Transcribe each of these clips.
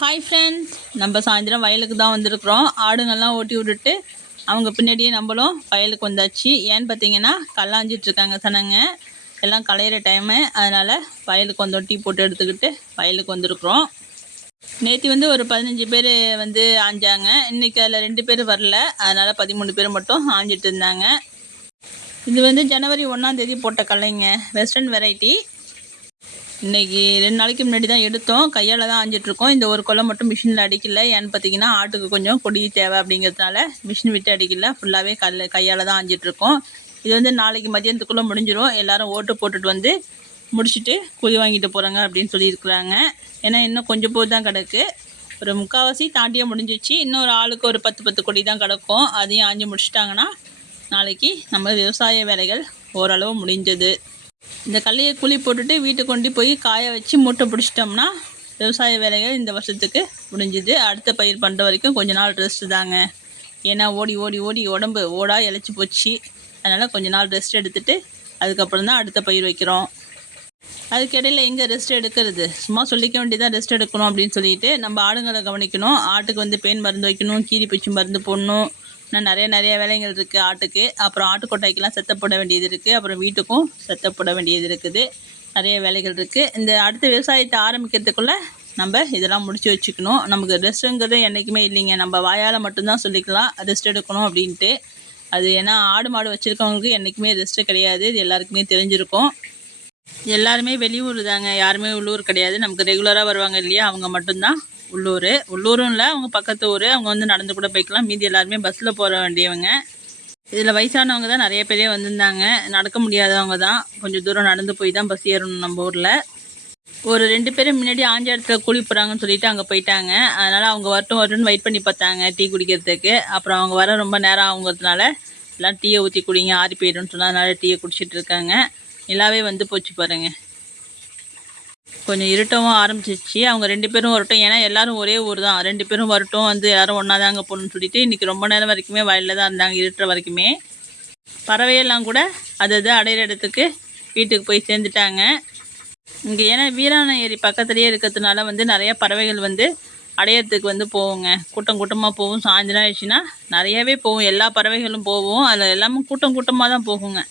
Hi friends, நம்ம சாயந்தரம் வயலுக்கு தான் வந்திருக்கிறோம். ஆடுங்கள்லாம் ஓட்டி விட்டுட்டு அவங்க பின்னாடியே நம்மளும் வயலுக்கு வந்தாச்சு. ஏன்னு பார்த்தீங்கன்னா கல்லாஞ்சிட்ருக்காங்க சனங்க எல்லாம் களையிற டைமு. அதனால் வயலுக்கு வந்தோம், டீ போட்டு எடுத்துக்கிட்டு வயலுக்கு வந்திருக்குறோம். நேற்று ஒரு 15 பேர் ஆஞ்சாங்க. இன்றைக்கி அதில் 2 பேர் வரல. அதனால் 13 பேர் மட்டும் ஆஞ்சிட்டு இருந்தாங்க. இது ஜனவரி 1ஆம் தேதி போட்ட களைங்க, வெஸ்டர்ன் வெரைட்டி. இன்றைக்கி 2 நாளைக்கு முன்னாடி தான் எடுத்தோம். கையால் தான் ஆஞ்சிட்ருக்கோம். இந்த ஒரு கொலை மட்டும் மிஷினில் அடிக்கல. ஏன்னு பார்த்தீங்கன்னா ஆட்டுக்கு கொஞ்சம் கொடி தேவை அப்படிங்கிறதுனால மிஷின் விட்டு அடிக்கல. ஃபுல்லாகவே கையால் தான் ஆஞ்சிட்ருக்கோம். இது நாளைக்கு மதியானத்துக்குள்ளே முடிஞ்சிடும். எல்லோரும் ஓட்டு போட்டுட்டு முடிச்சுட்டு கூலி வாங்கிட்டு போகிறாங்க அப்படின்னு சொல்லியிருக்கிறாங்க. ஏன்னா இன்னும் கொஞ்சம் போது தான் கிடக்கு. ஒரு 3/4 தாண்டியே முடிஞ்சிச்சு. இன்னும் ஒரு ஆளுக்கு ஒரு 10 கொடி தான் கிடக்கும். அதையும் ஆஞ்சி முடிச்சிட்டாங்கன்னா நாளைக்கு நம்ம விவசாய வேலைகள் ஓரளவு முடிஞ்சது. இந்த கல்லையை குழி போட்டுட்டு வீட்டுக்கு கொண்டு போய் காய வச்சு மூட்டை பிடிச்சிட்டோம்னா விவசாய வேலைகள் இந்த வருஷத்துக்கு முடிஞ்சுது. அடுத்த பயிர் பண்ணுற வரைக்கும் கொஞ்ச நாள் ரெஸ்ட்டு தாங்க. ஏன்னா ஓடி ஓடி ஓடி உடம்பு ஓடாக இழைச்சி போச்சு. அதனால் கொஞ்ச நாள் ரெஸ்ட் எடுத்துகிட்டு அதுக்கப்புறம் தான் அடுத்த பயிர் வைக்கிறோம். அதுக்கிடையில் எங்கே ரெஸ்ட் எடுக்கிறது, சும்மா சொல்லிக்க வேண்டியதான் ரெஸ்ட் எடுக்கணும் அப்படின்னு சொல்லிட்டு நம்ம ஆடுங்களை கவனிக்கணும். ஆட்டுக்கு பேன் மருந்து வைக்கணும், கீரி பூச்சி மருந்து போடணும். இன்னும் நிறைய வேலைகள் இருக்குது ஆட்டுக்கு. அப்புறம் ஆட்டுக்கொட்டாய்க்கெல்லாம் செத்த போட வேண்டியது இருக்குது. அப்புறம் வீட்டுக்கும் செத்த போட வேண்டியது இருக்குது. நிறைய வேலைகள் இருக்குது. இந்த அடுத்த விவசாயத்தை ஆரம்பிக்கிறதுக்குள்ளே நம்ம இதெல்லாம் முடித்து வச்சுக்கணும். நமக்கு ரெஸ்ட்டுங்கிறது என்றைக்குமே இல்லைங்க. நம்ம வாயால் மட்டும்தான் சொல்லிக்கலாம் ரெஸ்ட் எடுக்கணும் அப்படின்ட்டு. அது ஏன்னா ஆடு மாடு வச்சுருக்கவங்களுக்கு என்றைக்குமே ரெஸ்ட்டு கிடையாது. இது எல்லாருக்குமே தெரிஞ்சிருக்கும். எல்லாருமே வெளியூர் தாங்க, யாருமே உள்ளூர் கிடையாது. நமக்கு ரெகுலராக வருவாங்க இல்லையா, அவங்க மட்டும்தான் உள்ளூரும் இல்லை, அவங்க பக்கத்து ஊர். அவங்க நடந்து கூட போய்க்கலாம். மீதி எல்லாருமே பஸ்ஸில் போக வேண்டியவங்க. இதில் வயசானவங்க தான் நிறைய பேரே வந்திருந்தாங்க. நடக்க முடியாதவங்க தான் கொஞ்சம் தூரம் நடந்து போய் தான் பஸ் ஏறணும். நம்ம ஊரில் ஒரு 2 பேரும் முன்னாடி ஆஞ்ச இடத்துல கூலி போகிறாங்கன்னு சொல்லிட்டு அங்கே போயிட்டாங்க. அதனால் அவங்க வரட்டும்னு வெயிட் பண்ணி பார்த்தாங்க டீ குடிக்கிறதுக்கு. அப்புறம் அவங்க வர ரொம்ப நேரம் ஆகுங்கிறதுனால எல்லாம் டீயை ஊற்றி குடிங்க, ஆறி போய்டுன்னு சொன்னால் அதனால் டீயை குடிச்சிட்டு இருக்காங்க. நிலாவே போச்சு பாருங்கள். கொஞ்சம் இருட்டவும் ஆரம்பிச்சிச்சு. அவங்க 2 பேரும் வரட்டும், ஏன்னா எல்லோரும் ஒரே ஊர் தான். 2 பேரும் வரட்டும், எல்லோரும் ஒன்றா தாங்க போகணுன்னு சொல்லிட்டு இன்றைக்கி ரொம்ப நேரம் வரைக்குமே வயலில் தான் இருந்தாங்க, இருட்டுற வரைக்குமே. பறவையெல்லாம் கூட அது அடையிற இடத்துக்கு வீட்டுக்கு போய் சேர்ந்துட்டாங்க. இங்கே ஏன்னா வீராண ஏரி பக்கத்துலேயே இருக்கிறதுனால நிறையா பறவைகள் அடையிறதுக்கு போவோங்க. கூட்டமாக போகும். சாயந்தரம் ஆயிடுச்சுன்னா நிறையாவே போகும். எல்லா பறவைகளும் போகும். அதில் எல்லாமே கூட்டமாக தான் போகுங்க.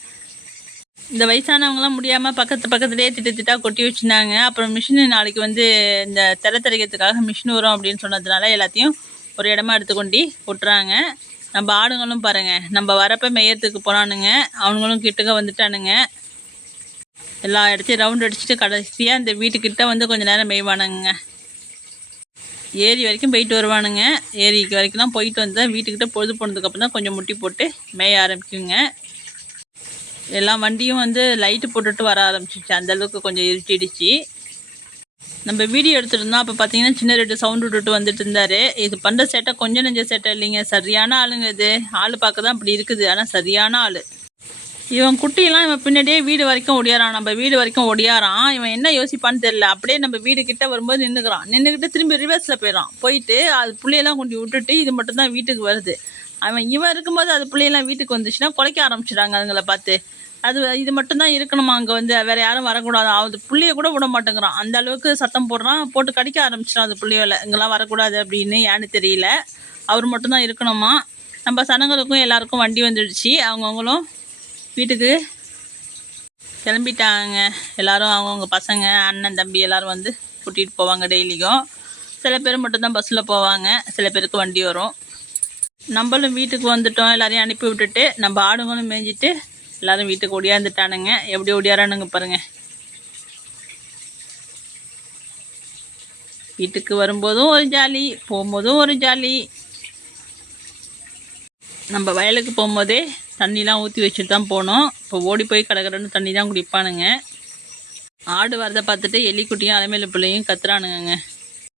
இந்த வயசானவங்களாம் முடியாமல் பக்கத்துலேயே திட்டா கொட்டி வச்சுருந்தாங்க. அப்புறம் மிஷினு நாளைக்கு இந்த திரைக்கிறதுக்காக மிஷின் வரும் அப்படின்னு சொன்னதுனால எல்லாத்தையும் ஒரு இடமா எடுத்துக்கொண்டு கொட்டுறாங்க. நம்ம ஆடுங்களும் பாருங்கள், நம்ம வரப்போ மேயறதுக்கு போனானுங்க, அவனுங்களும் கிட்டக்க வந்துட்டானுங்க. எல்லா இடத்தையும் ரவுண்ட் அடிச்சுட்டு கடைசியாக இந்த வீட்டுக்கிட்ட கொஞ்சம் நேரம் மேய்வானுங்க. ஏரி வரைக்கும் போயிட்டு வருவானுங்க. ஏரிக்கு வரைக்கும்லாம் போயிட்டு வந்தால் வீட்டுக்கிட்ட பொழுது போனதுக்கப்புறம் தான் கொஞ்சம் முட்டி போட்டு மேய ஆரம்பிக்குங்க. எல்லாம் வண்டியும் லைட்டு போட்டுட்டு வர ஆரம்பிச்சிச்சு. அந்தளவுக்கு கொஞ்சம் இருட்டிடுச்சு. நம்ம வீடியோ எடுத்துருந்தோம். அப்போ பார்த்தீங்கன்னா சின்ன 2 சவுண்டு விட்டுட்டு வந்துட்டு இருந்தார். இது பண்ணுற சேட்டை கொஞ்சம் நெஞ்ச சேட்டை இல்லைங்க, சரியான ஆளுங்க. இது ஆள் பார்க்க தான் இப்படி இருக்குது, ஆனால் சரியான ஆள். இவன் குட்டியெல்லாம் இவன் பின்னாடியே வீடு வரைக்கும் ஒடியாரான். நம்ம வீடு வரைக்கும் ஒடியாரான். இவன் என்ன யோசிப்பான்னு தெரியல. அப்படியே நம்ம வீடு கிட்ட வரும்போது நின்றுக்கிட்டு திரும்பி ரிவர்ஸில் போயிட்டு அது புள்ளையெல்லாம் கொண்டு விட்டுட்டு இது மட்டும்தான் வீட்டுக்கு வருது. இவன் இருக்கும்போது அது பிள்ளையெல்லாம் வீட்டுக்கு வந்துச்சுன்னா குலைக்க ஆரம்பிச்சிடுறாங்க அதுங்களை பார்த்து. இது மட்டும்தான் இருக்கணுமா அங்கே, வேறு யாரும் வரக்கூடாது. அது புள்ளைய கூட விட மாட்டேங்கிறான். அந்த அளவுக்கு சத்தம் போடுறான், போட்டு கடிக்க ஆரம்பிச்சிடான் அது புள்ளையோல. இங்கெல்லாம் வரக்கூடாது அப்படின்னு ஏன்னு தெரியல. அவர் மட்டும்தான் இருக்கணுமா. நம்ம சனங்களுக்கும் எல்லாருக்கும் வண்டி வந்துடுச்சு. அவங்கவுங்களும் வீட்டுக்கு கிளம்பிட்டாங்க. எல்லோரும் அவங்கவுங்க பசங்க, அண்ணன், தம்பி எல்லோரும் கூட்டிகிட்டு போவாங்க டெய்லியும். சில பேர் மட்டும்தான் பஸ்ஸில் போவாங்க, சில பேருக்கு வண்டி வரும். நம்மளும் வீட்டுக்கு வந்துட்டோம். எல்லாரையும் அனுப்பி விட்டுட்டு நம்ம ஆடுங்களும் மேய்ஞ்சிட்டு எல்லோரும் வீட்டுக்கு ஒடியாந்துட்டானுங்க. எப்படி ஒடியாரானுங்க பாருங்கள். வீட்டுக்கு வரும்போதும் ஒரு ஜாலி, போகும்போதும் ஒரு ஜாலி. நம்ம வயலுக்கு போகும்போதே தண்ணிலாம் ஊற்றி வச்சுட்டு தான் போனோம். இப்போ ஓடி போய் கடற்கரைன்னு தண்ணி தான் குடிப்பானுங்க. ஆடு வரதை பார்த்துட்டு எலிக்குட்டியும் அலைமேல பிள்ளையும் கத்துறானுங்க.